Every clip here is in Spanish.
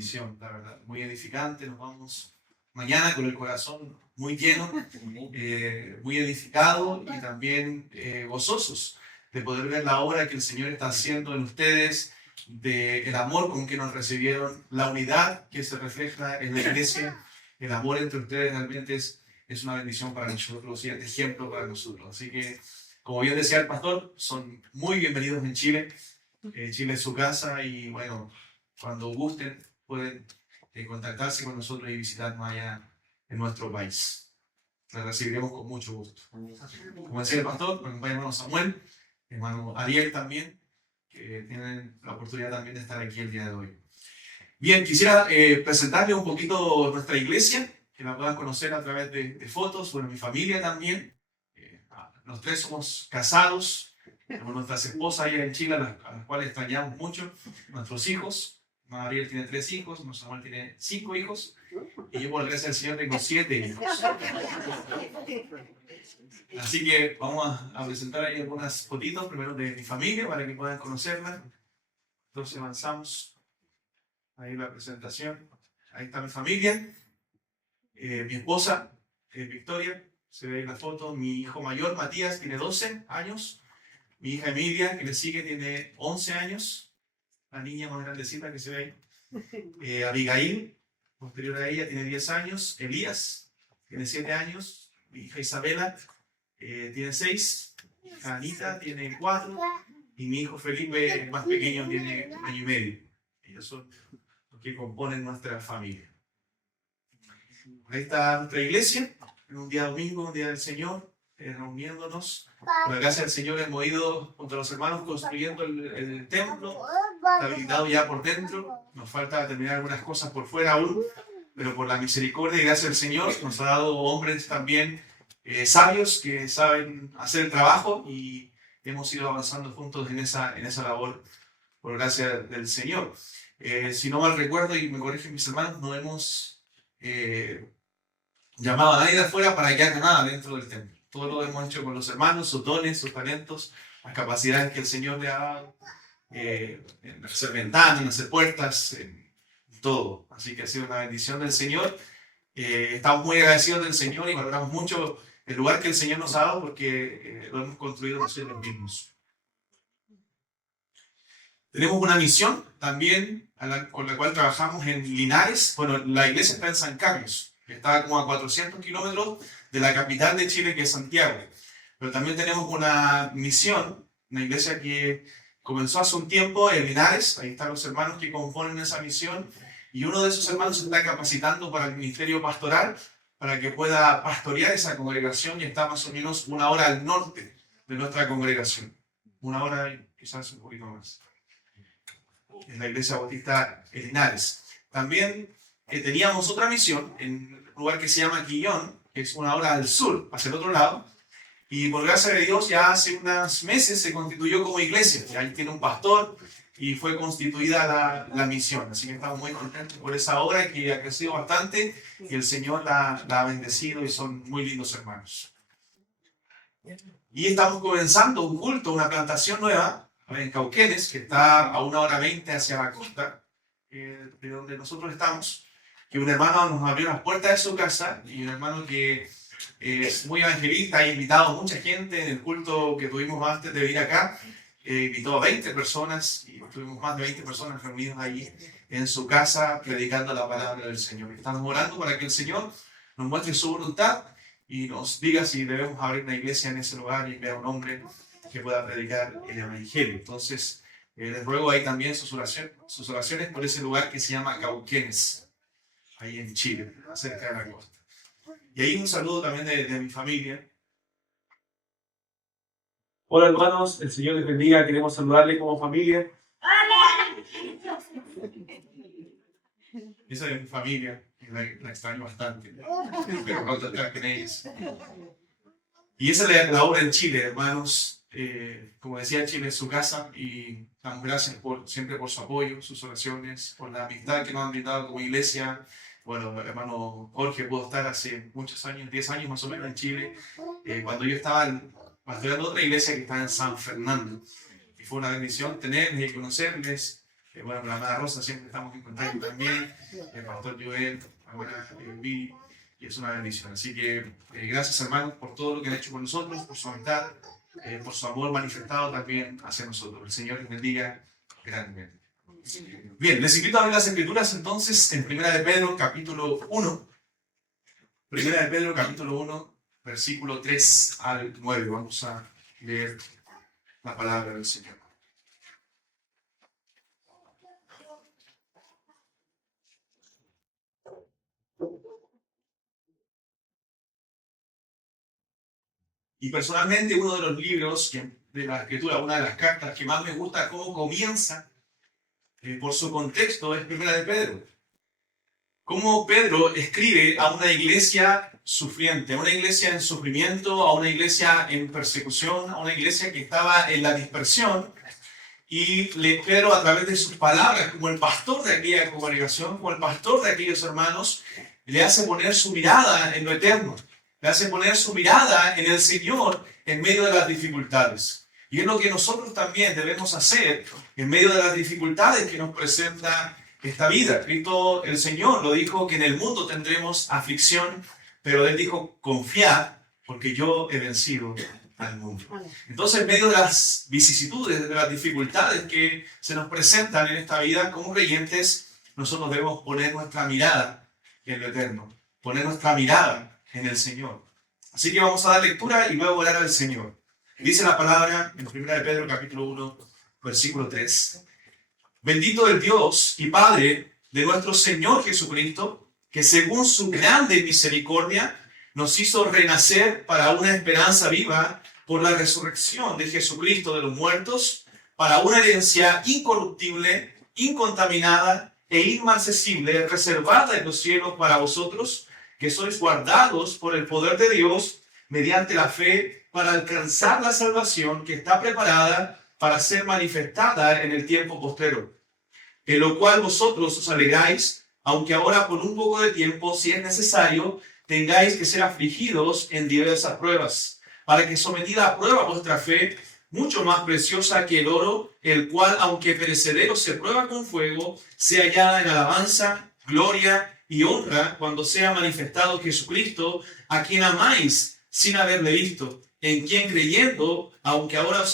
bendición, la verdad, muy edificante. Nos vamos mañana con el corazón muy lleno, muy edificado y también gozosos de poder ver la obra que el Señor está haciendo en ustedes, del amor con que nos recibieron, la unidad que se refleja en la iglesia, el amor entre ustedes realmente es una bendición para nosotros y es ejemplo para nosotros. Así que, como bien decía el pastor, son muy bienvenidos en Chile. Chile es su casa y bueno, cuando gusten pueden contactarse con nosotros y visitarnos allá en nuestro país. Les recibiremos con mucho gusto. Como decía el pastor, mi hermano Samuel, hermano Ariel también, que tienen la oportunidad también de estar aquí el día de hoy. Bien, quisiera presentarles un poquito nuestra iglesia, que la puedan conocer a través de fotos, bueno, mi familia también. Los tres somos casados. Tenemos nuestras esposas allá en Chile, a las cuales extrañamos mucho. Nuestros hijos. Ariel tiene 3 hijos, Samuel tiene 5 hijos. Y yo, por la gracia del Señor, tengo 7 hijos. Así que vamos a presentar ahí algunas fotitos, primero de mi familia, para que puedan conocerla. Entonces avanzamos. Ahí la presentación. Ahí está mi familia. Mi esposa, Victoria, se ve en la foto. Mi hijo mayor, Matías, tiene 12 años. Mi hija Emilia, que le sigue, tiene 11 años. La niña más grandecita que se ve ahí. Abigail, posterior a ella, tiene 10 años. Elías, tiene 7 años. Mi hija Isabela, tiene 6. Mi hija Anita, tiene 4. Y mi hijo Felipe, el más pequeño, tiene 1 año y medio. Ellos son los que componen nuestra familia. Ahí está nuestra iglesia, en un día domingo, un día del Señor, reuniéndonos. Por la gracia del Señor hemos ido junto a los hermanos construyendo el templo, está habilitado ya por dentro, nos falta terminar algunas cosas por fuera aún, pero por la misericordia y gracia del Señor nos ha dado hombres también sabios que saben hacer el trabajo y hemos ido avanzando juntos en esa labor por gracia del Señor. Si no mal recuerdo, y me corrigen mis hermanos, no hemos llamado a nadie de afuera para que haga nada dentro del templo. Todo lo hemos hecho con los hermanos, sus dones, sus talentos, las capacidades que el Señor le ha dado, en hacer ventanas, en hacer puertas, en todo. Así que ha sido una bendición del Señor. Estamos muy agradecidos del Señor y valoramos mucho el lugar que el Señor nos ha dado porque lo hemos construido nosotros mismos. Tenemos una misión también con la cual trabajamos en Linares. Bueno, la iglesia está en San Carlos, que está como a 400 kilómetros de la capital de Chile, que es Santiago. Pero también tenemos una misión, una iglesia que comenzó hace un tiempo en Linares. Ahí están los hermanos que componen esa misión. Y uno de esos hermanos se está capacitando para el ministerio pastoral, para que pueda pastorear esa congregación y está más o menos 1 hora al norte de nuestra congregación. 1 hora y quizás un poquito más. En la iglesia bautista en Linares. También teníamos otra misión en un lugar que se llama Quillón, que es 1 hora al sur, hacia el otro lado, y por gracia de Dios ya hace unos meses se constituyó como iglesia, y ahí tiene un pastor y fue constituida la misión, así que estamos muy contentos por esa obra que ha crecido bastante y el Señor la ha bendecido y son muy lindos hermanos. Y estamos comenzando un culto, una plantación nueva en Cauquenes, que está a 1 hora 20 hacia la costa de donde nosotros estamos, que un hermano nos abrió las puertas de su casa y un hermano que es muy evangelista, ha invitado a mucha gente en el culto que tuvimos antes de venir acá, invitó a 20 personas y tuvimos más de 20 personas reunidas allí en su casa predicando la palabra del Señor. Estamos orando para que el Señor nos muestre su voluntad y nos diga si debemos abrir una iglesia en ese lugar y enviar a un hombre que pueda predicar el evangelio. Entonces, les ruego ahí también sus oraciones por ese lugar que se llama Cauquenes, ahí en Chile, cerca de la costa. Y ahí un saludo también de mi familia. Hola hermanos, el Señor les bendiga, queremos saludarles como familia. Esa es mi familia, la extraño bastante, pero pronto estar con ellos. Y esa es la obra en Chile, hermanos. Como decía, Chile es su casa y damos gracias siempre por su apoyo, sus oraciones, por la amistad que nos han brindado como iglesia. Bueno, el hermano Jorge pudo estar hace muchos años, 10 años más o menos en Chile, cuando yo estaba pastoreando otra iglesia que estaba en San Fernando. Y fue una bendición tenerles y conocerles. Bueno, la amada Rosa siempre estamos en contacto también, el pastor Joel, ahora Billy, y es una bendición. Así que gracias hermanos por todo lo que han hecho con nosotros, por su amistad, por su amor manifestado también hacia nosotros. El Señor les bendiga grandemente. Bien, les invito a ver las escrituras entonces en 1 de Pedro capítulo 1. 1 de Pedro capítulo 1, versículo 3 al 9. Vamos a leer la palabra del Señor. Y personalmente uno de los libros de la escritura, una de las cartas que más me gusta cómo comienza, por su contexto, es 1 de Pedro. Cómo Pedro escribe a una iglesia sufriente, a una iglesia en sufrimiento, a una iglesia en persecución, a una iglesia que estaba en la dispersión. Y Pedro, a través de sus palabras, como el pastor de aquella congregación, como el pastor de aquellos hermanos, le hace poner su mirada en lo eterno, le hace poner su mirada en el Señor en medio de las dificultades. Y es lo que nosotros también debemos hacer en medio de las dificultades que nos presenta esta vida. Cristo, el Señor, lo dijo que en el mundo tendremos aflicción, pero Él dijo, confiad, porque yo he vencido al mundo. Entonces, en medio de las vicisitudes, de las dificultades que se nos presentan en esta vida, como creyentes, nosotros debemos poner nuestra mirada en lo eterno, poner nuestra mirada en el Señor. Así que vamos a dar lectura y luego orar al Señor. Dice la palabra en 1 de Pedro capítulo 1, versículo 3. Bendito el Dios y Padre de nuestro Señor Jesucristo, que según su grande misericordia nos hizo renacer para una esperanza viva por la resurrección de Jesucristo de los muertos, para una herencia incorruptible, incontaminada e inmarcesible, reservada en los cielos para vosotros, que sois guardados por el poder de Dios mediante la fe para alcanzar la salvación que está preparada para ser manifestada en el tiempo postrero, en lo cual vosotros os alegráis, aunque ahora por un poco de tiempo, si es necesario, tengáis que ser afligidos en diversas pruebas, para que sometida a prueba vuestra fe, mucho más preciosa que el oro, el cual, aunque perecedero se prueba con fuego, sea hallada en alabanza, gloria y honra cuando sea manifestado Jesucristo, a quien amáis sin haberle visto, en quien creyendo, aunque ahora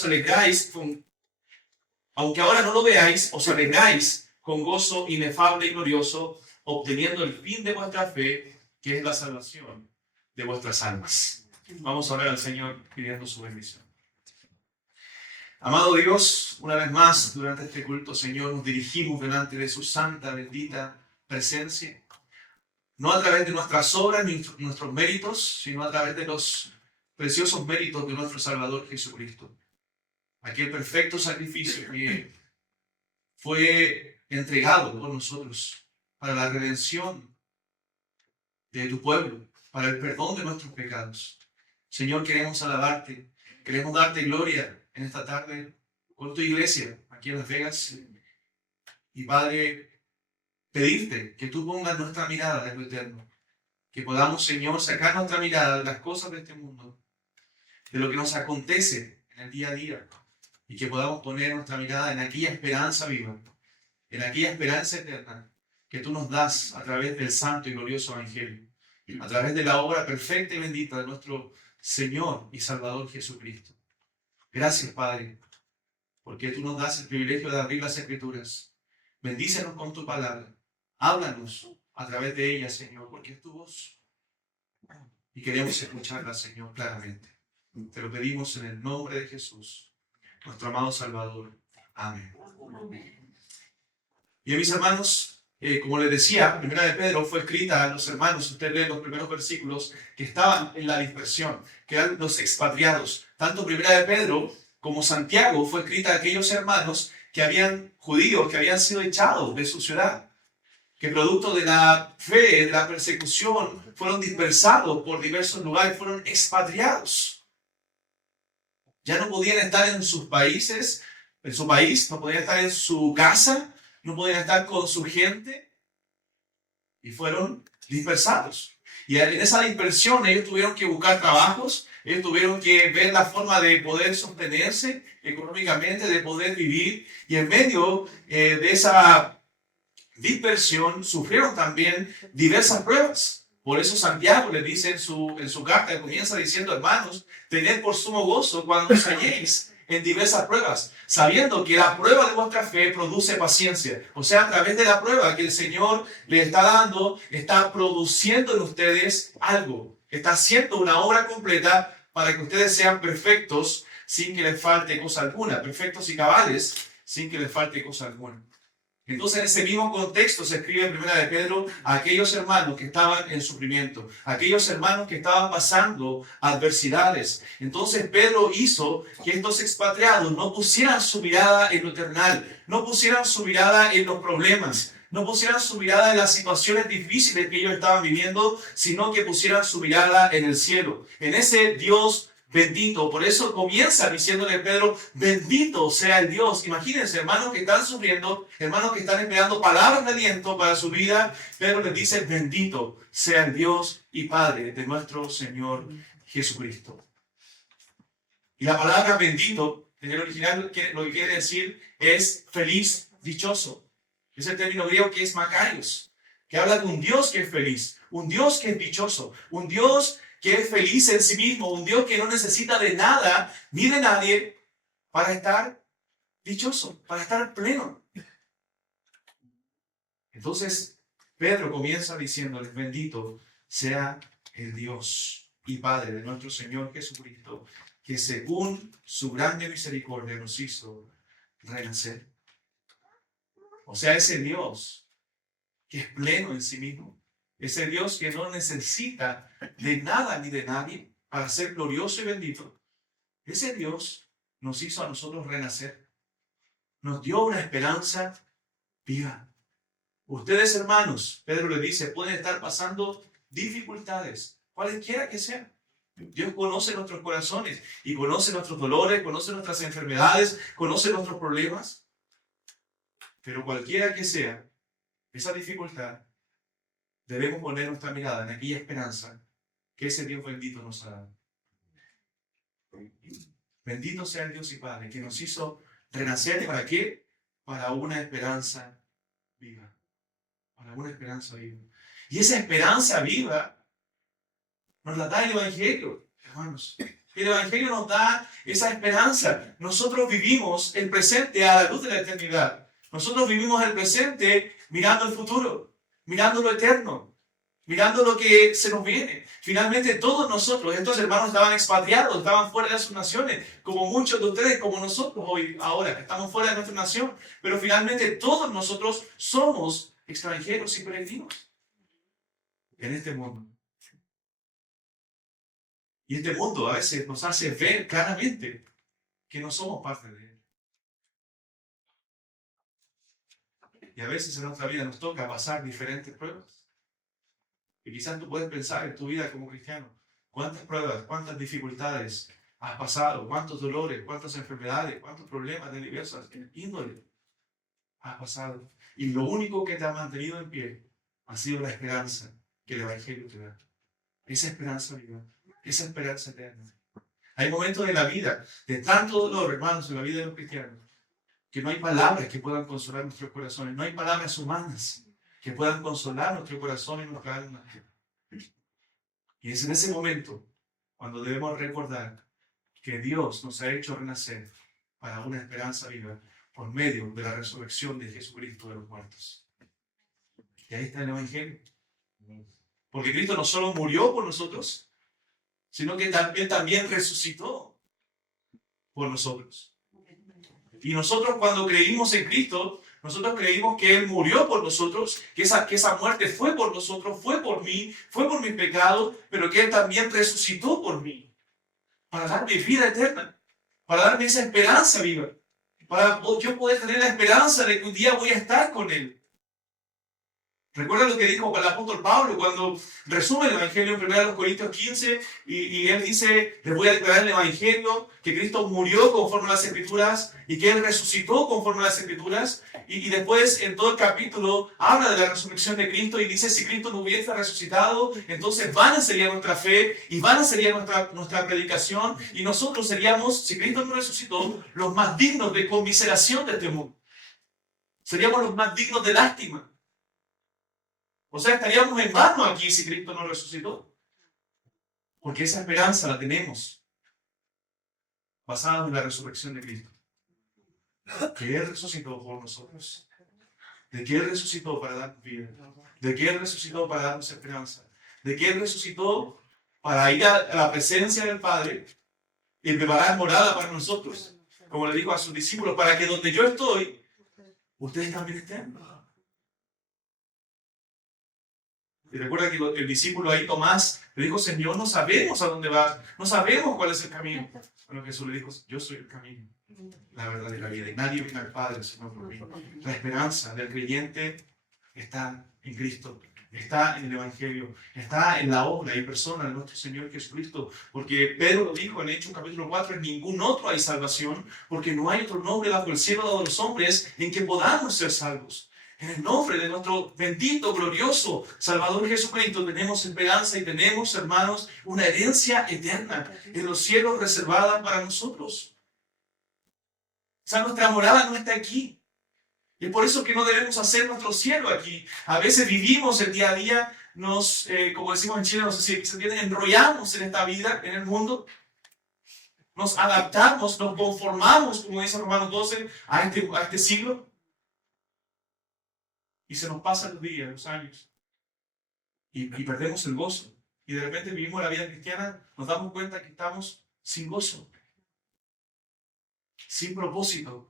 no lo veáis, os alegráis con gozo inefable y glorioso, obteniendo el fin de vuestra fe, que es la salvación de vuestras almas. Vamos a orar al Señor pidiendo su bendición. Amado Dios, una vez más durante este culto, Señor, nos dirigimos delante de su santa, bendita presencia, no a través de nuestras obras ni nuestros méritos, sino a través de los preciosos méritos de nuestro Salvador Jesucristo. Aquel perfecto sacrificio que fue entregado por nosotros para la redención de tu pueblo, para el perdón de nuestros pecados. Señor, queremos alabarte, queremos darte gloria en esta tarde con tu iglesia aquí en Las Vegas. Y Padre, pedirte que tú pongas nuestra mirada en lo eterno, que podamos, Señor, sacar nuestra mirada de las cosas de este mundo, de lo que nos acontece en el día a día, y que podamos poner nuestra mirada en aquella esperanza viva, en aquella esperanza eterna que tú nos das a través del santo y glorioso Evangelio, a través de la obra perfecta y bendita de nuestro Señor y Salvador Jesucristo. Gracias, Padre, porque tú nos das el privilegio de abrir las Escrituras. Bendícenos con tu palabra. Háblanos a través de ella, Señor, porque es tu voz. Y queremos escucharla, Señor, claramente. Te lo pedimos en el nombre de Jesús, nuestro amado Salvador. Amén. Bien, mis hermanos, como les decía, Primera de Pedro fue escrita a los hermanos, usted lee los primeros versículos, que estaban en la dispersión, que eran los expatriados. Tanto Primera de Pedro como Santiago fue escrita a aquellos hermanos judíos que habían sido echados de su ciudad, que producto de la fe, de la persecución, fueron dispersados por diversos lugares, fueron expatriados. Ya no podían estar en sus países, en su país, no podían estar en su casa, no podían estar con su gente, y fueron dispersados. Y en esa dispersión ellos tuvieron que buscar trabajos, ellos tuvieron que ver la forma de poder sostenerse económicamente, de poder vivir. Y en medio de esa dispersión sufrieron también diversas pruebas. Por eso Santiago les dice en su carta, comienza diciendo, hermanos, tened por sumo gozo cuando os halléis en diversas pruebas, sabiendo que la prueba de vuestra fe produce paciencia. O sea, a través de la prueba que el Señor les está dando, está produciendo en ustedes algo. Está haciendo una obra completa para que ustedes sean perfectos sin que les falte cosa alguna. Perfectos y cabales sin que les falte cosa alguna. Entonces, en ese mismo contexto se escribe en 1 de Pedro a aquellos hermanos que estaban en sufrimiento, aquellos hermanos que estaban pasando adversidades. Entonces, Pedro hizo que estos expatriados no pusieran su mirada en lo eternal, no pusieran su mirada en los problemas, no pusieran su mirada en las situaciones difíciles que ellos estaban viviendo, sino que pusieran su mirada en el cielo, en ese Dios bendito. Por eso comienza diciéndole Pedro, bendito sea el Dios. Imagínense, hermanos que están sufriendo, hermanos que están esperando palabras de aliento para su vida. Pedro les dice, bendito sea el Dios y Padre de nuestro Señor Jesucristo. Y la palabra bendito, en el original lo que quiere decir es feliz, dichoso. Es el término griego que es makarios, que habla de un Dios que es feliz, un Dios que es dichoso, un Dios que es feliz en sí mismo, un Dios que no necesita de nada ni de nadie para estar dichoso, para estar pleno. Entonces, Pedro comienza diciéndoles, bendito sea el Dios y Padre de nuestro Señor Jesucristo, que según su grande misericordia nos hizo renacer. O sea, ese Dios que es pleno en sí mismo, ese Dios que no necesita de nada ni de nadie para ser glorioso y bendito. Ese Dios nos hizo a nosotros renacer. Nos dio una esperanza viva. Ustedes, hermanos, Pedro le dice, pueden estar pasando dificultades, cualesquiera que sean. Dios conoce nuestros corazones y conoce nuestros dolores, conoce nuestras enfermedades, conoce nuestros problemas. Pero cualquiera que sea esa dificultad, debemos poner nuestra mirada en aquella esperanza que ese Dios bendito nos ha dado. Bendito sea el Dios y Padre que nos hizo renacer. ¿Para qué? Para una esperanza viva. Para una esperanza viva. Y esa esperanza viva nos la da el Evangelio, hermanos. El Evangelio nos da esa esperanza. Nosotros vivimos el presente a la luz de la eternidad. Nosotros vivimos el presente mirando el futuro, mirando lo eterno, mirando lo que se nos viene. Finalmente todos nosotros, estos hermanos estaban expatriados, estaban fuera de sus naciones, como muchos de ustedes, como nosotros hoy, ahora, que estamos fuera de nuestra nación. Pero finalmente todos nosotros somos extranjeros y peregrinos en este mundo. Y este mundo a veces nos hace ver claramente que no somos parte de él. Y a veces en nuestra vida nos toca pasar diferentes pruebas. Y quizás tú puedes pensar en tu vida como cristiano, cuántas pruebas, cuántas dificultades has pasado, cuántos dolores, cuántas enfermedades, cuántos problemas de diversas índole has pasado. Y lo único que te ha mantenido en pie ha sido la esperanza que el Evangelio te da. Esa esperanza viva, esa esperanza eterna. Hay momentos en la vida de tanto dolor, hermanos, en la vida de los cristianos, que no hay palabras que puedan consolar nuestros corazones, no hay palabras humanas que puedan consolar nuestro corazón y nuestra alma. Y es en ese momento cuando debemos recordar que Dios nos ha hecho renacer para una esperanza viva por medio de la resurrección de Jesucristo de los muertos. Y ahí está el Evangelio. Porque Cristo no solo murió por nosotros, sino que también resucitó por nosotros. Y nosotros cuando creímos en Cristo, nosotros creímos que Él murió por nosotros, que esa muerte fue por nosotros, fue por mí, fue por mis pecados, pero que Él también resucitó por mí, para darme vida eterna, para darme esa esperanza viva, para yo poder tener la esperanza de que un día voy a estar con Él. Recuerda lo que dijo el apóstol Pablo cuando resume el Evangelio en 1 Corintios 15 y él dice, les voy a declarar el Evangelio, que Cristo murió conforme a las Escrituras y que Él resucitó conforme a las Escrituras. Y después en todo el capítulo habla de la resurrección de Cristo y dice, si Cristo no hubiese resucitado, entonces vana sería nuestra fe y vana sería nuestra predicación y nosotros seríamos, si Cristo no resucitó, los más dignos de conmiseración de este mundo. Seríamos los más dignos de lástima. O sea, estaríamos en vano aquí si Cristo no resucitó. Porque esa esperanza la tenemos basada en la resurrección de Cristo. Que Él resucitó por nosotros. De que Él resucitó para darnos vida. De que Él resucitó para darnos esperanza. De que Él resucitó para ir a la presencia del Padre y preparar morada para nosotros. Como le dijo a sus discípulos, para que donde yo estoy, ustedes también estén. Y recuerda que el discípulo ahí, Tomás, le dijo, Señor, no sabemos a dónde vas, no sabemos cuál es el camino. Bueno, Jesús le dijo, yo soy el camino, la verdad y la vida, y nadie viene al Padre sino por mí. La esperanza del creyente está en Cristo, está en el Evangelio, está en la obra y persona de nuestro Señor Jesucristo, porque Pedro lo dijo en Hechos capítulo 4, en ningún otro hay salvación, porque no hay otro nombre bajo el cielo dado a los hombres en que podamos ser salvos. En el nombre de nuestro bendito, glorioso Salvador Jesucristo tenemos esperanza y tenemos, hermanos, una herencia eterna en los cielos reservada para nosotros. O sea, nuestra morada no está aquí. Y es por eso que no debemos hacer nuestro cielo aquí. A veces vivimos el día a día, como decimos en Chile, no sé si se entiende, enrollamos en esta vida, en el mundo. Nos adaptamos, nos conformamos, como dice Romanos 12, a este siglo. Y se nos pasan los días, los años. Y perdemos el gozo. Y de repente vivimos la vida cristiana, nos damos cuenta que estamos sin gozo, sin propósito,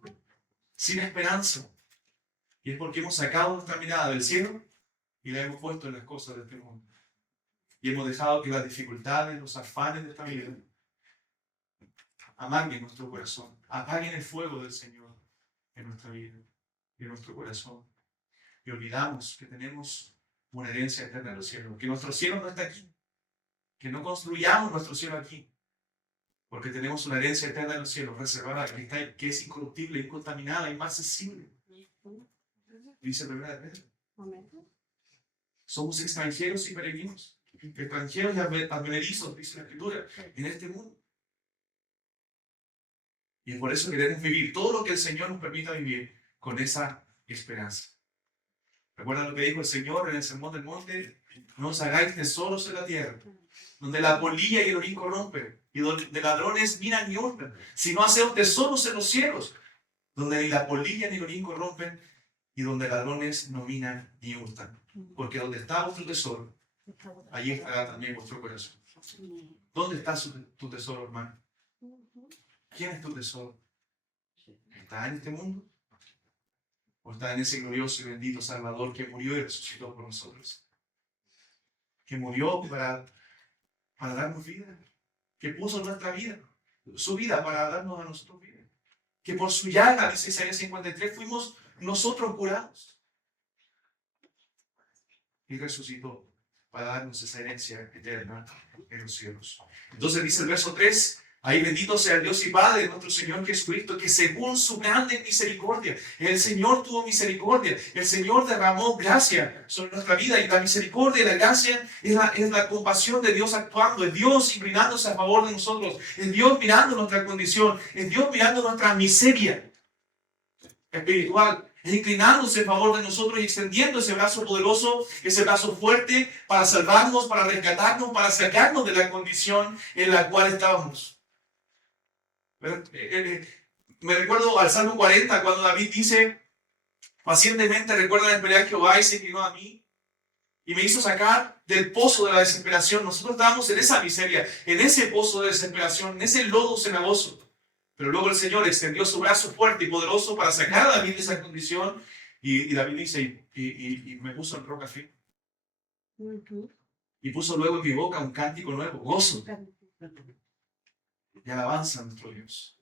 sin esperanza. Y es porque hemos sacado nuestra mirada del cielo y la hemos puesto en las cosas de este mundo. Y hemos dejado que las dificultades, los afanes de esta vida amaguen nuestro corazón, apaguen el fuego del Señor en nuestra vida y en nuestro corazón. Y olvidamos que tenemos una herencia eterna en los cielos, que nuestro cielo no está aquí, que no construyamos nuestro cielo aquí, porque tenemos una herencia eterna en los cielos reservada, que es incorruptible, incontaminada, inmarcesible. Dice el primera de Pedro. Somos extranjeros y peregrinos, extranjeros y advenedizos, dice la Escritura, en este mundo. Y por eso queremos vivir todo lo que el Señor nos permita vivir con esa esperanza. ¿Recuerdan lo que dijo el Señor en el Sermón del Monte? No os hagáis tesoros en la tierra, donde la polilla y el orín corrompen, y donde ladrones minan y hurtan, sino haceos tesoros en los cielos, donde ni la polilla ni el orín corrompen, y donde ladrones no minan ni hurtan. Porque donde está vuestro tesoro, allí estará también vuestro corazón. ¿Dónde está tu tesoro, hermano? ¿Quién es tu tesoro? ¿Está en este mundo? ¿O está en ese glorioso y bendito Salvador que murió y resucitó por nosotros? Que murió para darnos vida. Que puso nuestra vida, su vida para darnos a nosotros vida. Que por su llaga, dice Isaías 53, fuimos nosotros curados. Y resucitó para darnos esa herencia eterna en los cielos. Entonces dice el verso 3, ahí bendito sea el Dios y Padre de nuestro Señor Jesucristo, que según su grande misericordia, el Señor tuvo misericordia, el Señor derramó gracia sobre nuestra vida, y la misericordia y la gracia es la compasión de Dios actuando, es Dios inclinándose a favor de nosotros, es Dios mirando nuestra condición, es Dios mirando nuestra miseria espiritual, es inclinándose a favor de nosotros y extendiendo ese brazo poderoso, ese brazo fuerte para salvarnos, para rescatarnos, para sacarnos de la condición en la cual estábamos. Me recuerdo al Salmo 40 cuando David dice, pacientemente recuerda esperar a Jehová y se inclinó a mí y me hizo sacar del pozo de la desesperación. Nosotros estábamos en esa miseria, en ese pozo de desesperación, en ese lodo cenagoso. Pero luego el Señor extendió su brazo fuerte y poderoso para sacar a David de esa condición, y David dice, y me puso en roca firme. Y puso luego en mi boca un cántico nuevo, gozo y alabanza a nuestro Dios.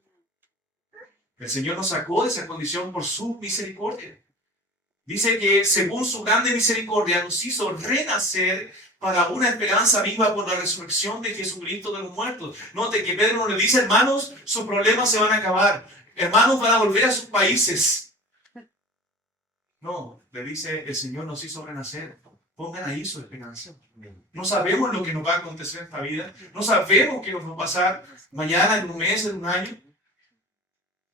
El Señor nos sacó de esa condición por su misericordia. Dice que según su grande misericordia nos hizo renacer para una esperanza viva por la resurrección de Jesucristo de los muertos. Note que Pedro no le dice, hermanos, sus problemas se van a acabar. Hermanos, van a volver a sus países. No, le dice, el Señor nos hizo renacer. Pongan ahí su esperanza. No sabemos lo que nos va a acontecer en esta vida. No sabemos qué nos va a pasar mañana, en un mes, en un año.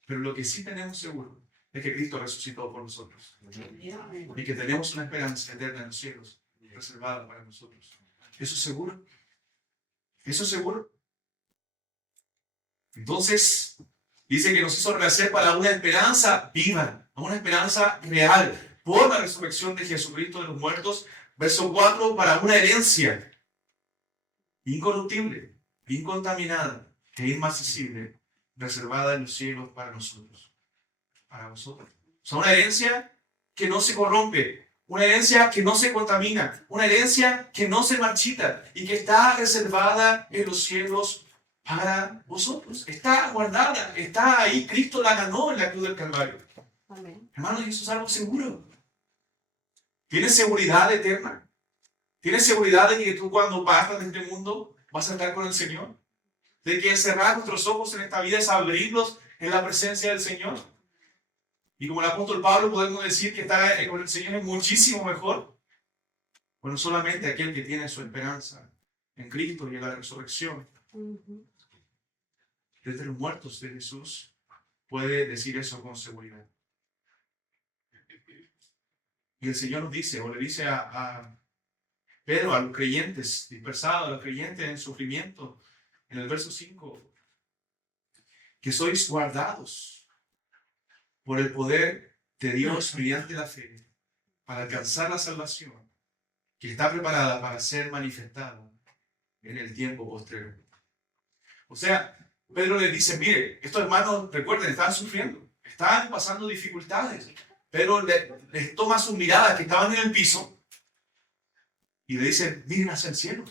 Pero lo que sí tenemos seguro es que Cristo resucitó por nosotros. Y que tenemos una esperanza eterna en los cielos, reservada para nosotros. ¿Eso es seguro? ¿Eso es seguro? Entonces, dice que nos hizo renacer para una esperanza viva, una esperanza real, por la resurrección de Jesucristo de los muertos. Verso 4, para una herencia incorruptible, incontaminada e inmarcesible, reservada en los cielos para nosotros, para vosotros. O sea, una herencia que no se corrompe, una herencia que no se contamina, una herencia que no se marchita y que está reservada en los cielos para vosotros. Está guardada, está ahí. Cristo la ganó en la cruz del Calvario. Amén. Hermanos, eso es algo seguro. ¿Tienes seguridad eterna? ¿Tienes seguridad de que tú cuando partas de este mundo vas a estar con el Señor? De que cerrar nuestros ojos en esta vida es abrirlos en la presencia del Señor. Y como el apóstol Pablo podemos decir que estar con el Señor es muchísimo mejor. Bueno, solamente aquel que tiene su esperanza en Cristo y en la resurrección desde los muertos de Jesús puede decir eso con seguridad. Y el Señor nos dice, o le dice a Pedro, a los creyentes dispersados, a los creyentes en sufrimiento, en el verso 5, que sois guardados por el poder de Dios mediante la fe, para alcanzar la salvación que está preparada para ser manifestada en el tiempo postrero. O sea, Pedro le dice, mire, estos hermanos, recuerden, estaban sufriendo, estaban pasando dificultades. Pedro les toma sus miradas que estaban en el piso y le dice, miren hacia el cielo,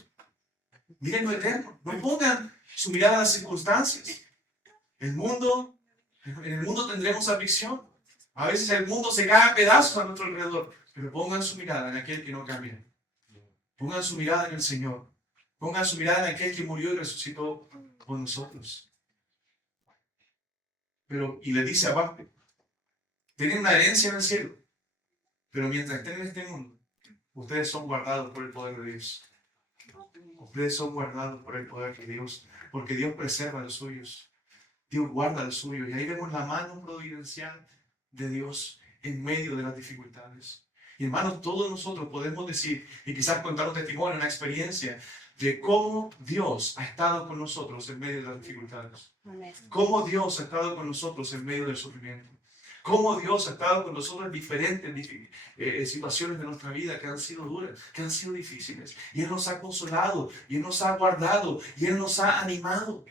miren lo eterno, no pongan su mirada en las circunstancias. En el mundo tendremos aflicción. A veces el mundo se cae a pedazos a nuestro alrededor, pero pongan su mirada en aquel que no cambia. Pongan su mirada en el Señor. Pongan su mirada en aquel que murió y resucitó por nosotros. Y le dice aparte, tienen una herencia en el cielo, pero mientras estén en este mundo, ustedes son guardados por el poder de Dios. Ustedes son guardados por el poder de Dios, porque Dios preserva a los suyos. Dios guarda a los suyos. Y ahí vemos la mano providencial de Dios en medio de las dificultades. Y hermanos, todos nosotros podemos decir, y quizás contar un testimonio, una experiencia, de cómo Dios ha estado con nosotros en medio de las dificultades. Cómo Dios ha estado con nosotros en medio del sufrimiento. Cómo Dios ha estado con nosotros en diferentes situaciones de nuestra vida que han sido duras, que han sido difíciles. Y Él nos ha consolado, y Él nos ha guardado, y Él nos ha animado.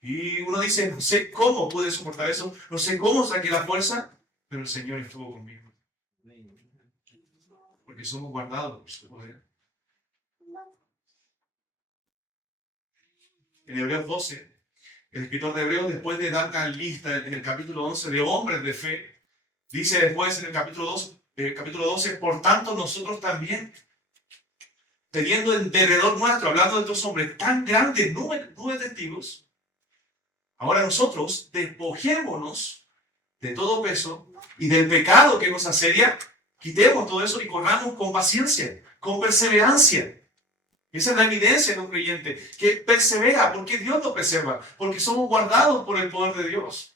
Y uno dice, no sé cómo pude soportar eso, no sé cómo saqué la fuerza, pero el Señor estuvo conmigo. Porque somos guardados por su poder. En Hebreos 12, el escritor de Hebreos, después de dar una lista en el capítulo 11 de hombres de fe, dice después en el capítulo 12, por tanto nosotros también, teniendo en derredor nuestro, hablando de estos hombres, tan grandes nubes de testigos, ahora nosotros despojémonos de todo peso y del pecado que nos asedia, quitemos todo eso y corramos con paciencia, con perseverancia. Esa es la evidencia de un creyente que persevera. porque Dios lo preserva? Porque somos guardados por el poder de Dios.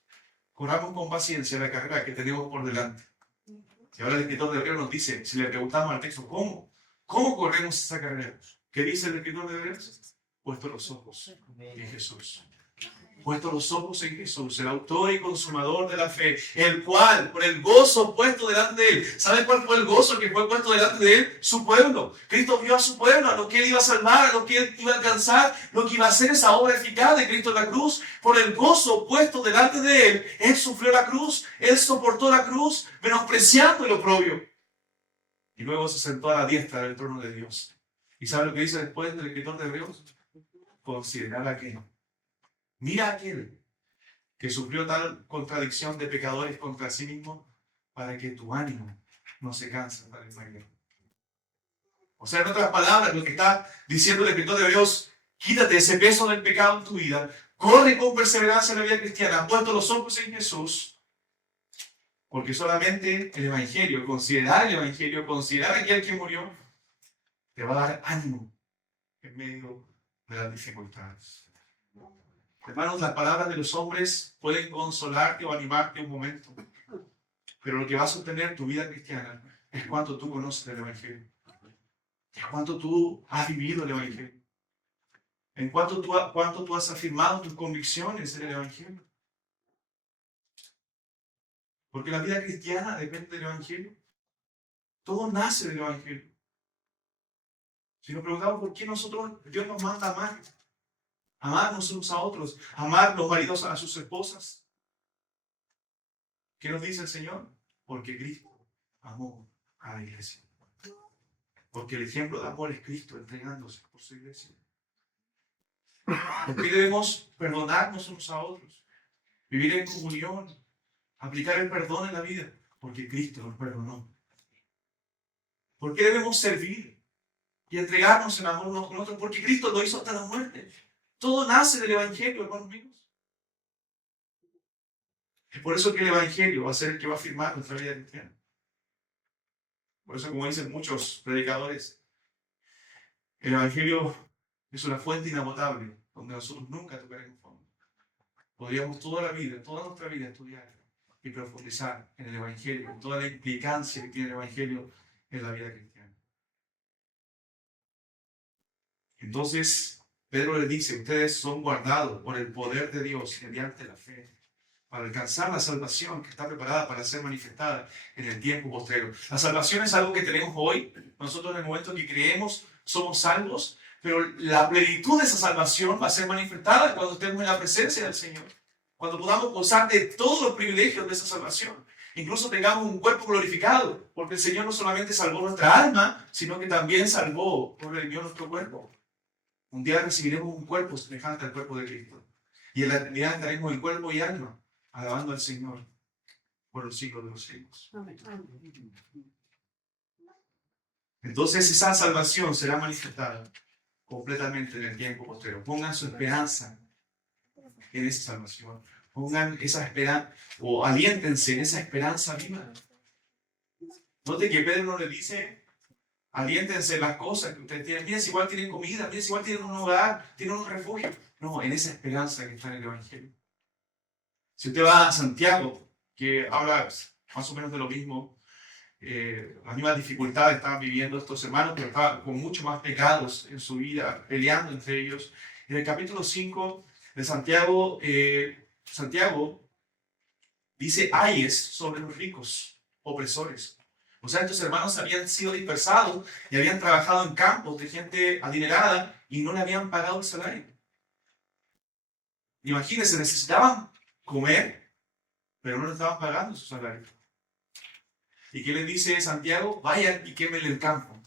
Corramos con paciencia la carrera que tenemos por delante. Y ahora el escritor de Hebreos nos dice, si le preguntamos al texto, ¿cómo? ¿Cómo corremos esa carrera? ¿Qué dice el escritor de Hebreos? Puesto los ojos en Jesús. Puesto los ojos en Jesús, el autor y consumador de la fe, el cual, por el gozo puesto delante de él. ¿Sabe cuál fue el gozo que fue puesto delante de él? Su pueblo. Cristo vio a su pueblo, a lo que él iba a salvar, a lo que él iba a alcanzar, lo que iba a hacer esa obra eficaz de Cristo en la cruz. Por el gozo puesto delante de él, él sufrió la cruz, él soportó la cruz, menospreciando el oprobio. Y luego se sentó a la diestra del trono de Dios. ¿Y sabe lo que dice después del escritor de Hebreos? Considerar aquello. Mira aquel que sufrió tal contradicción de pecadores contra sí mismo para que tu ánimo no se canse para el mayor. O sea, en otras palabras, lo que está diciendo el escritor de Dios, quítate ese peso del pecado en tu vida, corre con perseverancia en la vida cristiana, puesto los ojos en Jesús, porque solamente el Evangelio, considerar el Evangelio, considerar a aquel que murió, te va a dar ánimo en medio de las dificultades. Hermanos, las palabras de los hombres pueden consolarte o animarte un momento, pero lo que va a sostener tu vida cristiana es cuánto tú conoces del Evangelio, es cuánto tú has vivido el Evangelio, en cuánto tú has afirmado tus convicciones en el Evangelio. Porque la vida cristiana depende del Evangelio. Todo nace del Evangelio. Si nos preguntamos por qué Dios nos manda a amarnos unos a otros, amar los maridos a sus esposas. ¿Qué nos dice el Señor? Porque Cristo amó a la iglesia. Porque el ejemplo de amor es Cristo entregándose por su iglesia. ¿Por qué debemos perdonarnos unos a otros? Vivir en comunión, aplicar el perdón en la vida, porque Cristo nos perdonó. ¿Por qué debemos servir y entregarnos en amor unos con otros? Porque Cristo lo hizo hasta la muerte. Todo nace del Evangelio, hermanos míos. Es por eso que el Evangelio va a ser el que va a firmar nuestra vida cristiana. Por eso, como dicen muchos predicadores, el Evangelio es una fuente inagotable donde nosotros nunca tocaremos fondo. Podríamos toda nuestra vida estudiar y profundizar en el Evangelio, en toda la implicancia que tiene el Evangelio en la vida cristiana. Entonces, Pedro le dice, ustedes son guardados por el poder de Dios mediante la fe, para alcanzar la salvación que está preparada para ser manifestada en el tiempo postrero. La salvación es algo que tenemos hoy. Nosotros en el momento en que creemos somos salvos, pero la plenitud de esa salvación va a ser manifestada cuando estemos en la presencia del Señor. Cuando podamos gozar de todos los privilegios de esa salvación. Incluso tengamos un cuerpo glorificado, porque el Señor no solamente salvó nuestra alma, sino que también redimió nuestro cuerpo. Un día recibiremos un cuerpo semejante al cuerpo de Cristo. Y en la eternidad estaremos en cuerpo y alma, alabando al Señor por los siglos de los siglos. Entonces esa salvación será manifestada completamente en el tiempo posterior. Pongan su esperanza en esa salvación. Pongan esa esperanza, o aliéntense en esa esperanza viva. Note que Pedro no le dice, aliéntense en las cosas que ustedes tienen. Miren si igual tienen comida, miren si igual tienen un hogar, tienen un refugio. No, en esa esperanza que está en el Evangelio. Si usted va a Santiago, que habla más o menos de lo mismo, las mismas dificultades estaban viviendo estos hermanos, pero estaban con mucho más pecados en su vida, peleando entre ellos. En el capítulo 5 de Santiago, Santiago dice ayes sobre los ricos, opresores. O sea, estos hermanos habían sido dispersados y habían trabajado en campos de gente adinerada y no le habían pagado el salario. Imagínense, necesitaban comer, pero no le estaban pagando su salario. ¿Y qué les dice Santiago? Vayan y quémenle el campo.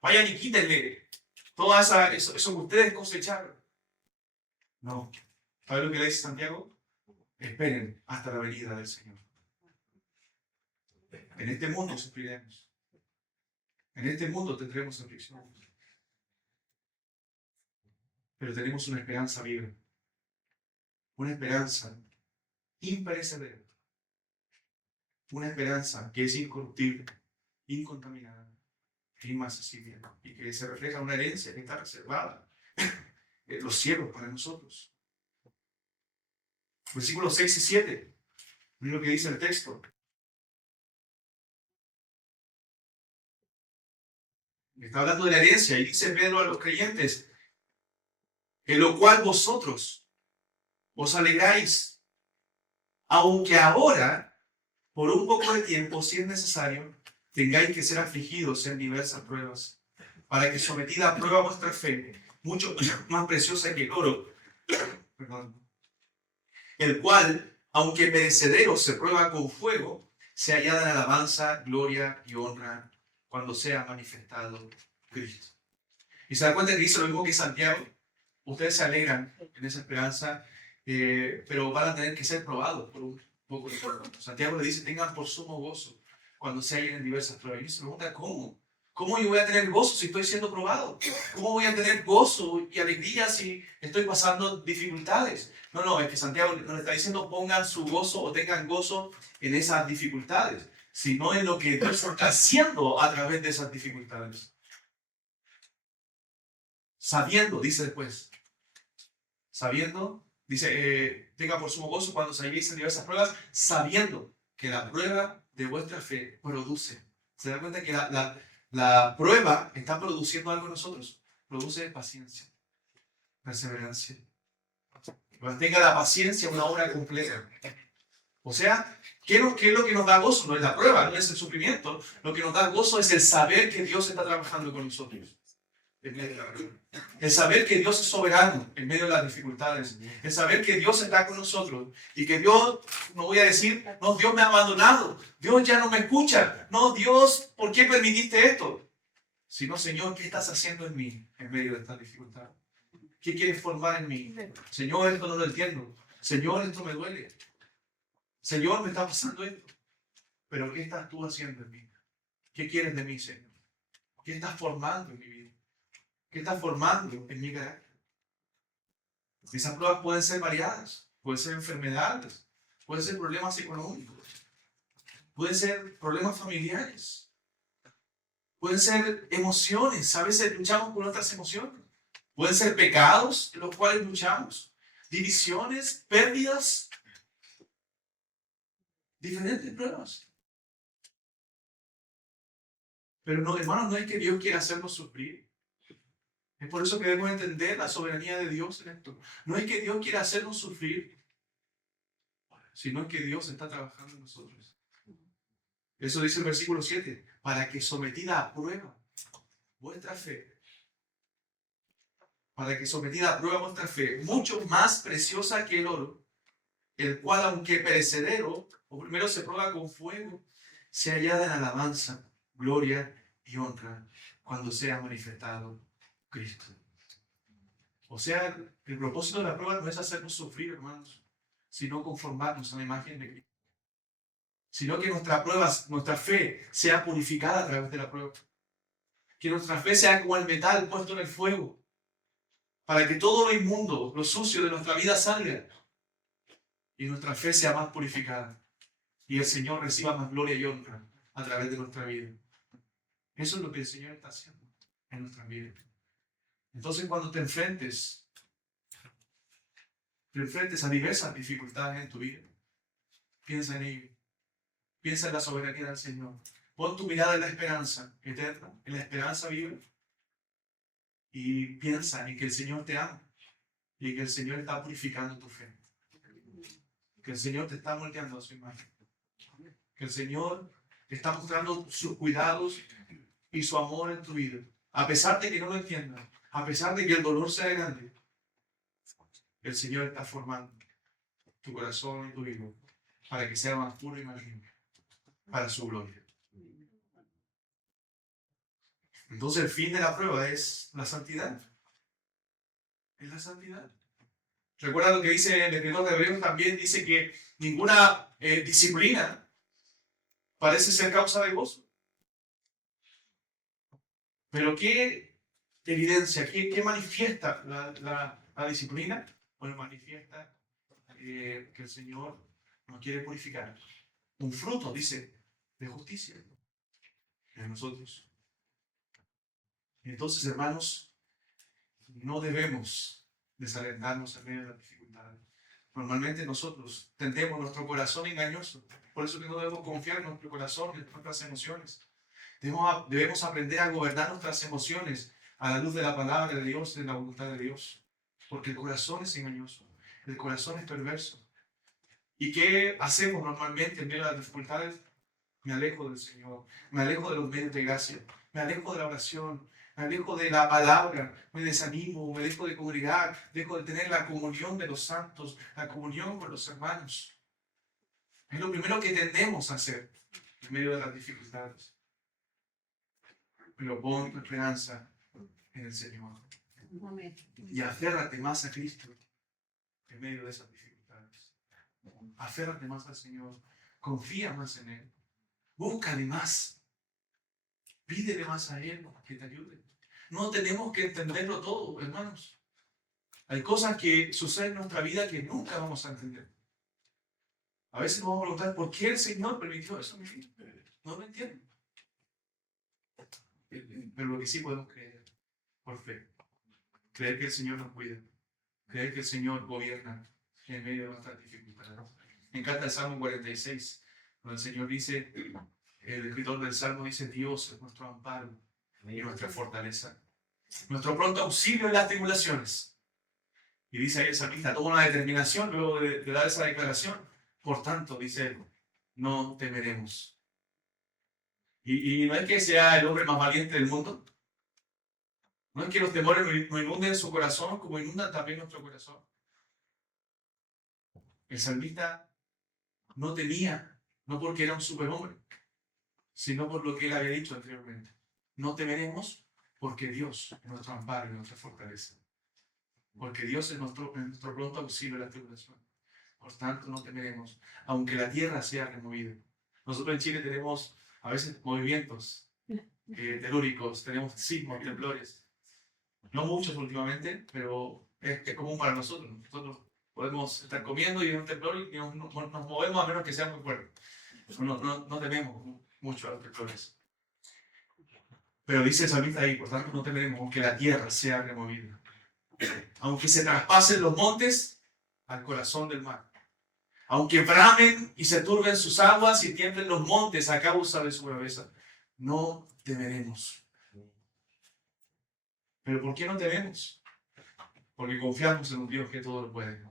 Vayan y quítenle todo eso que ustedes cosecharon. No. ¿Saben lo que le dice Santiago? Esperen hasta la venida del Señor. En este mundo sufriremos. En este mundo tendremos aflicciones. Pero tenemos una esperanza viva. Una esperanza imperecedera. Una esperanza que es incorruptible, incontaminada, inmarcesible, y que se refleja en una herencia que está reservada en los cielos para nosotros. Versículos 6 y 7. Miren lo que dice el texto. Está hablando de la herencia y dice Pedro a los creyentes, en lo cual vosotros os alegráis, aunque ahora, por un poco de tiempo, si es necesario, tengáis que ser afligidos en diversas pruebas, para que sometida a prueba vuestra fe, mucho más preciosa que el oro, el cual, aunque perecedero se prueba con fuego, se hallada en alabanza, gloria y honra cuando sea manifestado Cristo. Y se da cuenta que dice lo mismo que Santiago. Ustedes se alegran en esa esperanza, pero van a tener que ser probados poco de pronto. Santiago le dice, tengan por sumo gozo cuando se hallen en diversas pruebas. Y uno se pregunta, ¿cómo? ¿Cómo yo voy a tener gozo si estoy siendo probado? ¿Cómo voy a tener gozo y alegría si estoy pasando dificultades? No, es que Santiago nos está diciendo pongan su gozo o tengan gozo en esas dificultades, sino en lo que Dios está haciendo a través de esas dificultades. Sabiendo, dice después, sabiendo, dice, tenga por sumo gozo cuando se halléis en diversas pruebas, sabiendo que la prueba de vuestra fe produce. ¿Se da cuenta que la prueba está produciendo algo en nosotros? Produce paciencia, perseverancia. Mantenga la paciencia una obra completa. O sea, ¿qué es lo que nos da gozo? No es la prueba, no es el sufrimiento. Lo que nos da gozo es el saber que Dios está trabajando con nosotros. El saber que Dios es soberano en medio de las dificultades. El saber que Dios está con nosotros. Y que Dios, no voy a decir, no, Dios me ha abandonado. Dios ya no me escucha. No, Dios, ¿por qué permitiste esto? Sino, Señor, ¿qué estás haciendo en mí en medio de esta dificultad? ¿Qué quieres formar en mí? Señor, esto no lo entiendo. Señor, esto me duele. Señor, me está pasando esto. Pero ¿qué estás tú haciendo en mí? ¿Qué quieres de mí, Señor? ¿Qué estás formando en mi vida? ¿Qué estás formando en mi carácter? Esas pruebas pueden ser variadas. Pueden ser enfermedades. Pueden ser problemas económicos. Pueden ser problemas familiares. Pueden ser emociones. A veces luchamos por nuestras emociones. Pueden ser pecados en los cuales luchamos. Divisiones, pérdidas. Diferentes pruebas. Pero no, hermanos, no es que Dios quiera hacernos sufrir. Es por eso que debemos entender la soberanía de Dios en esto. No es que Dios quiera hacernos sufrir, sino que Dios está trabajando en nosotros. Eso dice el versículo 7. Para que sometida a prueba vuestra fe, para que sometida a prueba vuestra fe, mucho más preciosa que el oro, el cual aunque perecedero, o primero se prueba con fuego, se hallada en alabanza, gloria y honra cuando sea manifestado Cristo. O sea, el propósito de la prueba no es hacernos sufrir, hermanos, sino conformarnos a la imagen de Cristo. Sino que nuestra fe sea purificada a través de la prueba. Que nuestra fe sea como el metal puesto en el fuego, para que todo lo inmundo, lo sucio de nuestra vida salga y nuestra fe sea más purificada y el Señor reciba más gloria y honra a través de nuestra vida. Eso es lo que el Señor está haciendo en nuestra vida. Entonces, cuando te enfrentes a diversas dificultades en tu vida, piensa en ello. Piensa en la soberanía del Señor. Pon tu mirada en la esperanza eterna, en la esperanza viva. Y piensa en que el Señor te ama y que el Señor está purificando tu fe. Que el Señor te está moldeando a su imagen. Que el Señor te está mostrando sus cuidados y su amor en tu vida. A pesar de que no lo entiendas, a pesar de que el dolor sea grande, el Señor está formando tu corazón y tu vida para que sea más puro y más limpio, para su gloria. Entonces el fin de la prueba es la santidad. Es la santidad. Recuerda lo que dice el escritor de Hebreos, también dice que ninguna disciplina parece ser causa de gozo. Pero ¿qué evidencia, qué manifiesta la disciplina? Bueno, manifiesta que el Señor nos quiere purificar. Un fruto, dice, de justicia en nosotros. Entonces, hermanos, no debemos desalentarnos en medio de las dificultades. Normalmente nosotros tendemos nuestro corazón engañoso. Por eso que no debemos confiar en nuestro corazón, en nuestras emociones. Debemos aprender a gobernar nuestras emociones a la luz de la palabra de Dios, de la voluntad de Dios. Porque el corazón es engañoso. El corazón es perverso. ¿Y qué hacemos normalmente en medio de las dificultades? Me alejo del Señor. Me alejo de los medios de gracia. Me alejo de la oración. Me alejo de la palabra, me desanimo, me dejo de congregar, dejo de tener la comunión de los santos, la comunión con los hermanos. Es lo primero que tendemos a hacer en medio de las dificultades. Pero pon tu esperanza en el Señor. Y aférrate más a Cristo en medio de esas dificultades. Aférrate más al Señor. Confía más en Él. Búscale más. Pídele más a Él que te ayude. No tenemos que entenderlo todo, hermanos. Hay cosas que suceden en nuestra vida que nunca vamos a entender. A veces nos vamos a preguntar, ¿por qué el Señor permitió eso en mi vida? No lo entiendo. Pero lo que sí podemos creer, por fe. Creer que el Señor nos cuida. Creer que el Señor gobierna en medio de nuestras dificultades. Me encanta el Salmo 46, donde el Señor dice, el escritor del Salmo dice, Dios es nuestro amparo y nuestra fortaleza. Nuestro pronto auxilio en las tribulaciones. Y dice ahí el salmista, toma una determinación luego de dar esa declaración. Por tanto, dice él, no temeremos. Y no es que sea el hombre más valiente del mundo. No es que los temores no inunden su corazón como inundan también nuestro corazón. El salmista no temía, no porque era un superhombre, sino por lo que él había dicho anteriormente. No temeremos porque Dios es nuestro amparo y nuestra fortaleza. Porque Dios es nuestro pronto auxilio en la tribulación. Por tanto, no temeremos, aunque la tierra sea removida. Nosotros en Chile tenemos a veces movimientos telúricos, tenemos sismos, temblores. No muchos últimamente, pero es común para nosotros. Nosotros podemos estar comiendo y hay un temblor y nos movemos a menos que sea muy fuerte. No tememos mucho a los temblores. Pero dice el salmista ahí, por tanto no temeremos, aunque la tierra sea removida. Aunque se traspasen los montes al corazón del mar. Aunque bramen y se turben sus aguas y tiemblen los montes a causa de su braveza, no temeremos. ¿Pero por qué no tememos? Porque confiamos en un Dios que todo lo puede.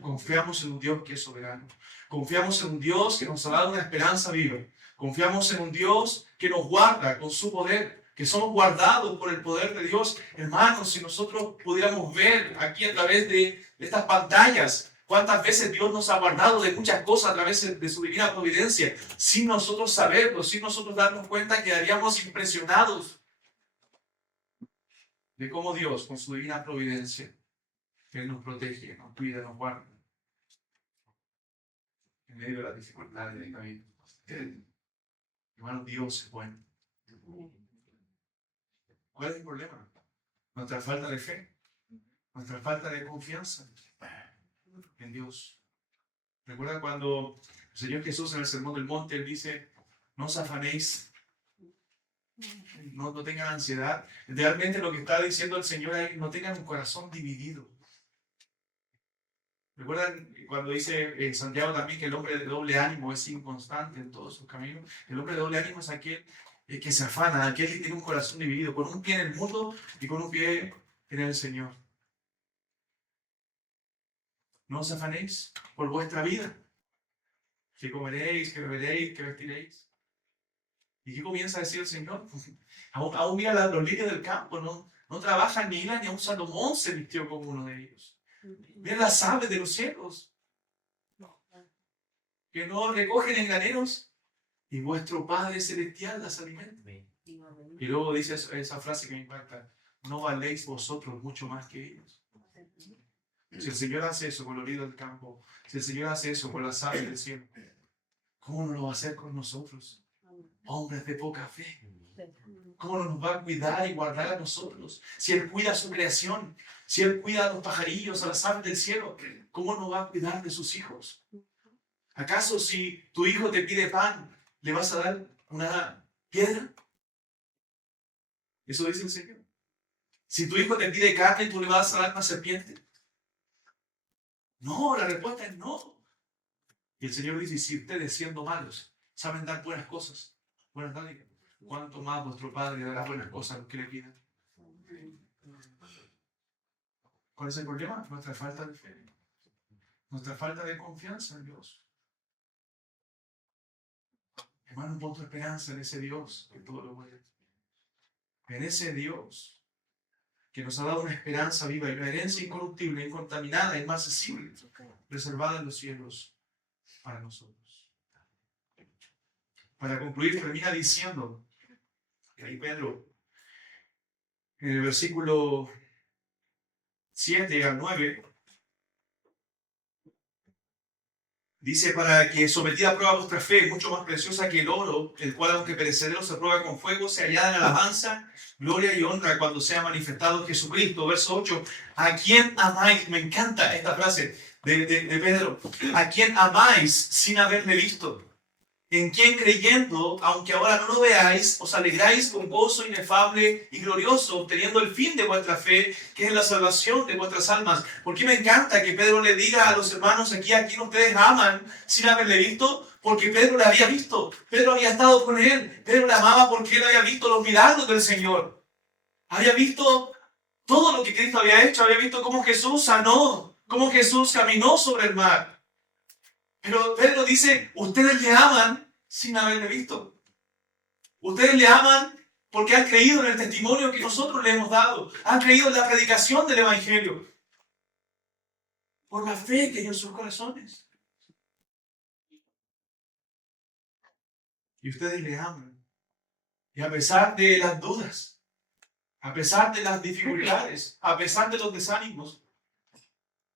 Confiamos en un Dios que es soberano. Confiamos en un Dios que nos ha dado una esperanza viva. Confiamos en un Dios que nos guarda con su poder, que somos guardados por el poder de Dios. Hermanos, si nosotros pudiéramos ver aquí a través de estas pantallas, cuántas veces Dios nos ha guardado de muchas cosas a través de su divina providencia, sin nosotros saberlo, sin nosotros darnos cuenta, quedaríamos impresionados de cómo Dios, con su divina providencia, Él nos protege, nos cuida, nos guarda en medio de las dificultades de esta vida. Hermano, Dios es bueno. ¿Cuál es el problema? Nuestra falta de fe, nuestra falta de confianza en Dios. ¿Recuerdan cuando el Señor Jesús en el Sermón del Monte, Él dice, no os afanéis, no tengan ansiedad? Realmente lo que está diciendo el Señor es, no tengan un corazón dividido. ¿Recuerdan cuando dice Santiago también que el hombre de doble ánimo es inconstante en todos sus caminos? El hombre de doble ánimo es aquel que se afana, aquel que tiene un corazón dividido, con un pie en el mundo y con un pie en el Señor. No os afanéis por vuestra vida, que comeréis, que beberéis, que vestiréis. ¿Y qué comienza a decir el Señor? Aún mira los lirios del campo, no trabajan ni hilan, ni aún Salomón se vistió como uno de ellos. Miren las aves de los cielos, que no recogen en graneros, y vuestro Padre Celestial las alimenta. Y luego dice esa frase que me impacta, no valéis vosotros mucho más que ellos. Si el Señor hace eso con los lirios del campo, si el Señor hace eso con las aves del cielo, ¿cómo no lo va a hacer con nosotros? Hombres de poca fe. ¿Cómo no nos va a cuidar y guardar a nosotros? Si Él cuida a su creación, si Él cuida a los pajarillos, a las aves del cielo, ¿cómo no va a cuidar de sus hijos? ¿Acaso si tu hijo te pide pan, le vas a dar una piedra? Eso dice el Señor. Si tu hijo te pide carne, ¿tú le vas a dar una serpiente? No, la respuesta es no. Y el Señor dice, si ustedes siendo malos saben dar buenas cosas, buenas dádivas, ¿cuánto más vuestro Padre dará buenas cosas a los que le pidan? ¿Cuál es el problema? Nuestra falta de fe. Nuestra falta de confianza en Dios. Hermano, pon tu esperanza en ese Dios que todo lo puede. En ese Dios que nos ha dado una esperanza viva y una herencia incorruptible, incontaminada, inmarcesible, reservada en los cielos para nosotros. Para concluir, termina diciendo, que ahí Pedro, en el versículo 7 al 9, Dice, para que sometida a prueba vuestra fe, mucho más preciosa que el oro, el cual aunque perecedero se prueba con fuego, se hallada en alabanza, gloria y honra cuando sea manifestado Jesucristo. Verso 8, ¿a quién amáis? Me encanta esta frase de Pedro. ¿A quién amáis sin haberle visto? En quien creyendo, aunque ahora no lo veáis, os alegráis con gozo inefable y glorioso, obteniendo el fin de vuestra fe, que es la salvación de vuestras almas. Porque me encanta que Pedro le diga a los hermanos aquí, a quien ustedes aman, sin haberle visto, porque Pedro le había visto. Pedro había estado con él. Pedro le amaba porque él había visto los milagros del Señor. Había visto todo lo que Cristo había hecho. Había visto cómo Jesús sanó, cómo Jesús caminó sobre el mar. Pero Pedro dice, ustedes le aman sin haberle visto. Ustedes le aman porque han creído en el testimonio que nosotros le hemos dado. Han creído en la predicación del Evangelio. Por la fe que hay en sus corazones. Y ustedes le aman. Y a pesar de las dudas, a pesar de las dificultades, a pesar de los desánimos,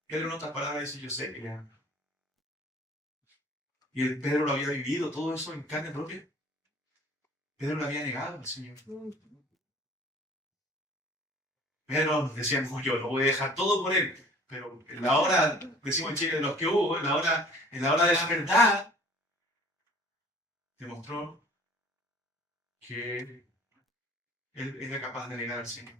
Pedro en otras palabras dice, yo sé que le aman. Y el Pedro lo había vivido, todo eso en carne propia. Pedro lo había negado al Señor. Pedro decía, no, yo lo voy a dejar todo por él. Pero en la hora, decimos en Chile, de los que hubo, en la hora de la verdad, demostró que él era capaz de negar al Señor.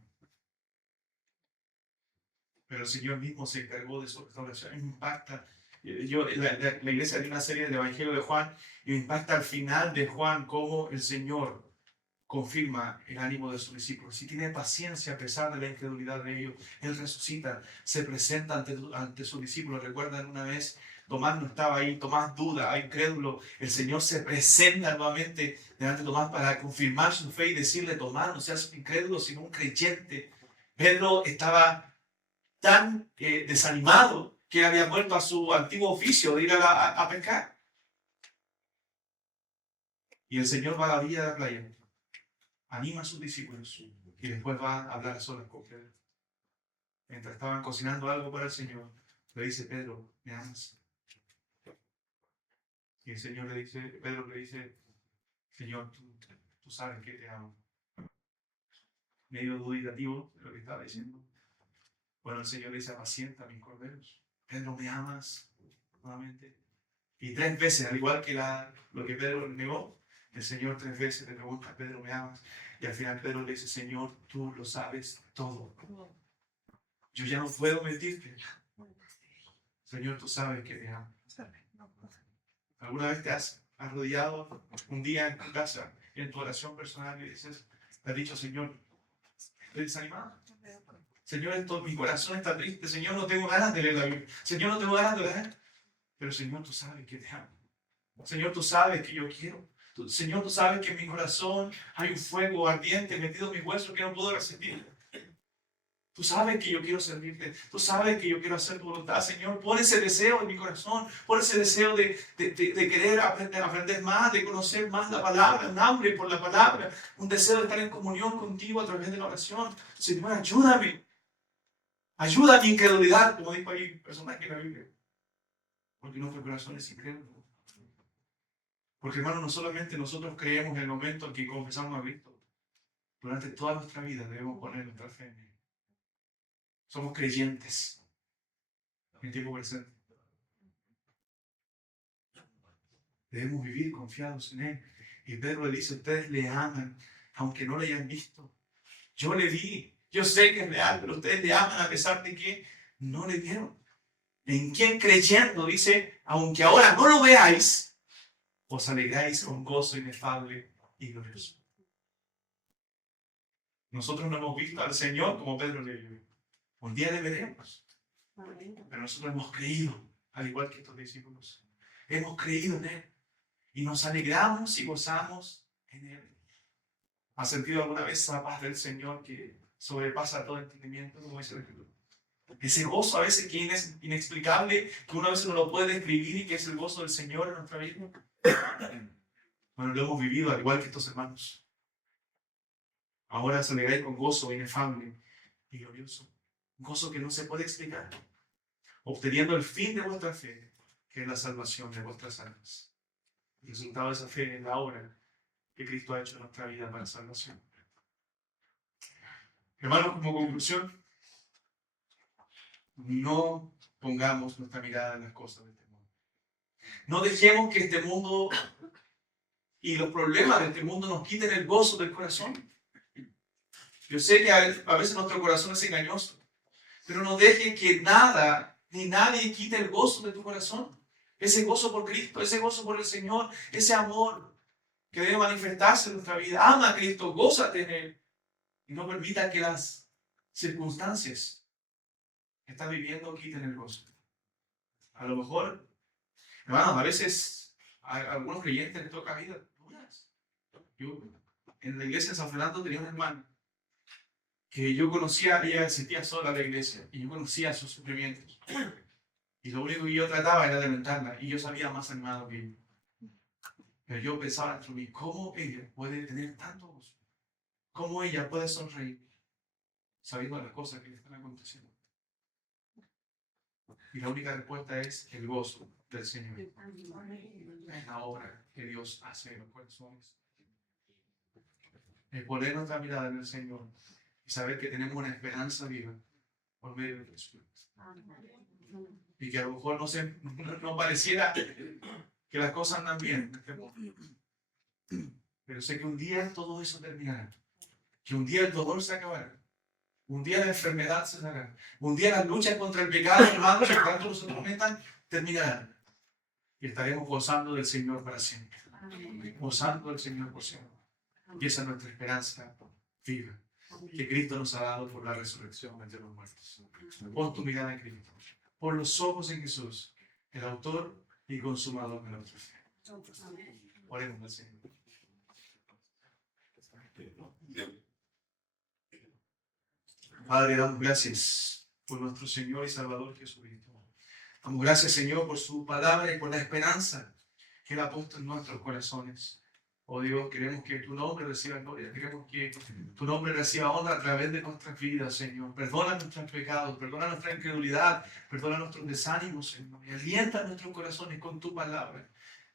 Pero el Señor mismo se encargó de su restauración. Me impacta. La iglesia tiene una serie del Evangelio de Juan y me impacta al final de Juan cómo el Señor confirma el ánimo de sus discípulos. Si tiene paciencia a pesar de la incredulidad de ellos, Él resucita, se presenta ante sus discípulos. Recuerdan una vez, Tomás no estaba ahí, Tomás duda, incrédulo. El Señor se presenta nuevamente delante de Tomás para confirmar su fe y decirle, Tomás, no seas incrédulo, sino un creyente. Pedro estaba tan desanimado que había vuelto a su antiguo oficio de ir a pescar. Y el Señor va a la orilla de la playa, anima a sus discípulos y después va a hablar a solas con Pedro. Mientras estaban cocinando algo para el Señor, le dice, Pedro, ¿me amas? Y el Señor le dice, Pedro le dice, Señor, tú sabes que te amo. Medio duditativo de lo que estaba diciendo. Bueno, el Señor le dice, apacienta mis corderos. Pedro, ¿me amas? Nuevamente. Y 3 veces, al igual que lo que Pedro negó, el Señor 3 veces le pregunta, Pedro, ¿me amas? Y al final Pedro le dice, Señor, tú lo sabes todo. Yo ya no puedo mentirte. Señor, tú sabes que te amo. ¿Alguna vez te has arrodillado un día en tu casa, en tu oración personal, y dices, te has dicho, Señor, estoy desanimado? Señor, mi corazón está triste. Señor, no tengo ganas de leer la Biblia. Señor, no tengo ganas de orar. Pero Señor, tú sabes que te amo. Señor, tú sabes que yo quiero. Señor, tú sabes que en mi corazón hay un fuego ardiente metido en mis huesos que no puedo resistir. Tú sabes que yo quiero servirte. Tú sabes que yo quiero hacer tu voluntad. Señor, pon ese deseo en mi corazón. Pon ese deseo de querer aprender más, de conocer más la palabra, un hambre por la palabra, un deseo de estar en comunión contigo a través de la oración. Señor, ayúdame. Ayuda a mi incredulidad, como dijo ahí el personaje en la Biblia. Porque nuestro corazón es incrédulo. Porque, hermano, no solamente nosotros creemos en el momento en que confesamos a Cristo. Durante toda nuestra vida debemos poner nuestra fe en Él. Somos creyentes en el tiempo presente. Debemos vivir confiados en Él. Y Pedro le dice, ustedes le aman, aunque no le hayan visto. Yo le vi, yo sé que es real, pero ustedes le aman a pesar de que no le vieron. En quien creyendo, dice, aunque ahora no lo veáis, os alegráis con gozo inefable y glorioso. Nosotros no hemos visto al Señor como Pedro le vio. Un día le veremos. Pero nosotros hemos creído, al igual que estos discípulos. Hemos creído en Él. Y nos alegramos y gozamos en Él. ¿Has sentido alguna vez la paz del Señor que sobrepasa todo entendimiento, como dice la Escritura? Ese gozo a veces que es inexplicable, que una vez no lo puede describir y que es el gozo del Señor en nuestra vida. Bueno, lo hemos vivido al igual que estos hermanos. Ahora os alegráis con gozo inefable y glorioso. Un gozo que no se puede explicar. Obteniendo el fin de vuestra fe, que es la salvación de vuestras almas. El resultado de esa fe es la obra que Cristo ha hecho en nuestra vida para salvación. Hermanos, como conclusión, no pongamos nuestra mirada en las cosas de este mundo. No dejemos que este mundo y los problemas de este mundo nos quiten el gozo del corazón. Yo sé que a veces nuestro corazón es engañoso, pero no dejes que nada ni nadie quite el gozo de tu corazón. Ese gozo por Cristo, ese gozo por el Señor, ese amor que debe manifestarse en nuestra vida. Ama a Cristo, gózate en Él. Y no permita que las circunstancias que estás viviendo quiten el gozo. A lo mejor, hermanos, a veces a algunos creyentes les toca vidas duras. Yo, en la iglesia de San Fernando tenía una hermana que yo conocía, ella asistía sola a la iglesia y yo conocía sus sufrimientos. Y lo único que yo trataba era de alentarla y yo sabía más animado que ella. Pero yo pensaba dentro de mí, ¿cómo ella puede tener tanto gozo? ¿Cómo ella puede sonreír sabiendo las cosas que le están aconteciendo? Y la única respuesta es el gozo del Señor. Es la obra que Dios hace en los corazones. Es poner nuestra mirada en el Señor y saber que tenemos una esperanza viva por medio de Jesús. Y que a lo mejor no pareciera que las cosas andan bien. Pero sé que un día todo eso terminará. Que un día el dolor se acabará. Un día la enfermedad se sacará. Un día las luchas contra el pecado, hermanos, que tanto nos atormentan, terminarán. Y estaremos gozando del Señor para siempre. Gozando del Señor por siempre. Y esa es nuestra esperanza viva que Cristo nos ha dado por la resurrección entre los muertos. Pon tu mirada en Cristo. Pon los ojos en Jesús, el autor y consumador de nuestra fe. Oremos al Señor. Padre, damos gracias por nuestro Señor y Salvador Jesucristo. Damos gracias, Señor, por su palabra y por la esperanza que Él ha puesto en nuestros corazones. Oh Dios, queremos que tu nombre reciba gloria, queremos que tu nombre reciba honra a través de nuestras vidas, Señor. Perdona nuestros pecados, perdona nuestra incredulidad, perdona nuestros desánimos, Señor. Y alienta nuestros corazones con tu palabra.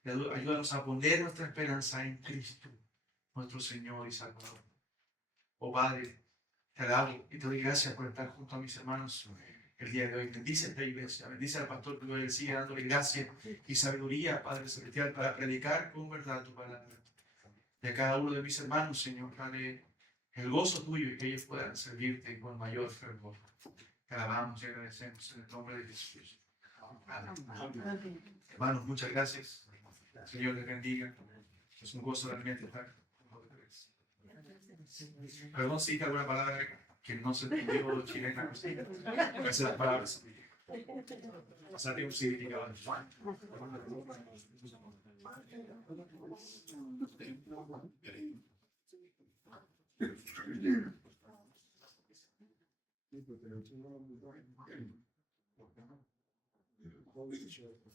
Y ayúdanos a poner nuestra esperanza en Cristo, nuestro Señor y Salvador. Oh Padre, te alabo y te doy gracias por estar junto a mis hermanos el día de hoy. Bendice esta iglesia, bendice al pastor que hoy sigue dándole gracia y sabiduría, Padre Celestial, para predicar con verdad tu palabra. Y a cada uno de mis hermanos, Señor, dale el gozo tuyo y que ellos puedan servirte con mayor fervor. Te alabamos y agradecemos en el nombre de Jesús. Amén. Hermanos, muchas gracias. El Señor les bendiga. Es un gozo realmente estar con ustedes. Perdón si dije alguna palabra que no se entendió chilena. A veces las palabras pasan un significado.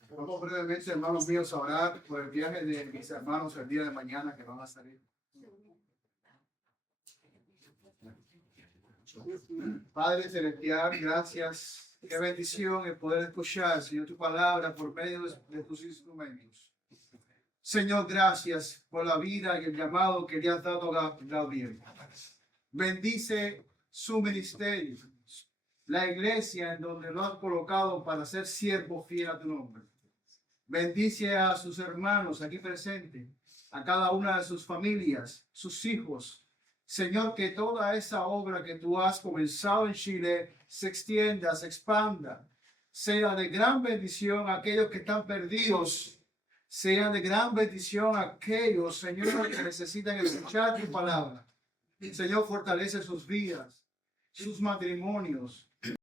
Vamos brevemente, hermanos míos, a orar por el viaje de mis hermanos el día de mañana que van a salir. Padre Celestial, gracias. Qué bendición el poder escuchar, Señor, tu palabra por medio de tus instrumentos. Señor, gracias por la vida y el llamado que le has dado a Gabriel. Bendice su ministerio, la iglesia en donde lo has colocado para ser siervo fiel a tu nombre. Bendice a sus hermanos aquí presentes, a cada una de sus familias, sus hijos. Señor, que toda esa obra que tú has comenzado en Chile se extienda, se expanda, sea de gran bendición a aquellos que están perdidos, sea de gran bendición a aquellos, Señor, que necesitan escuchar tu palabra. Señor, fortalece sus vidas, sus matrimonios,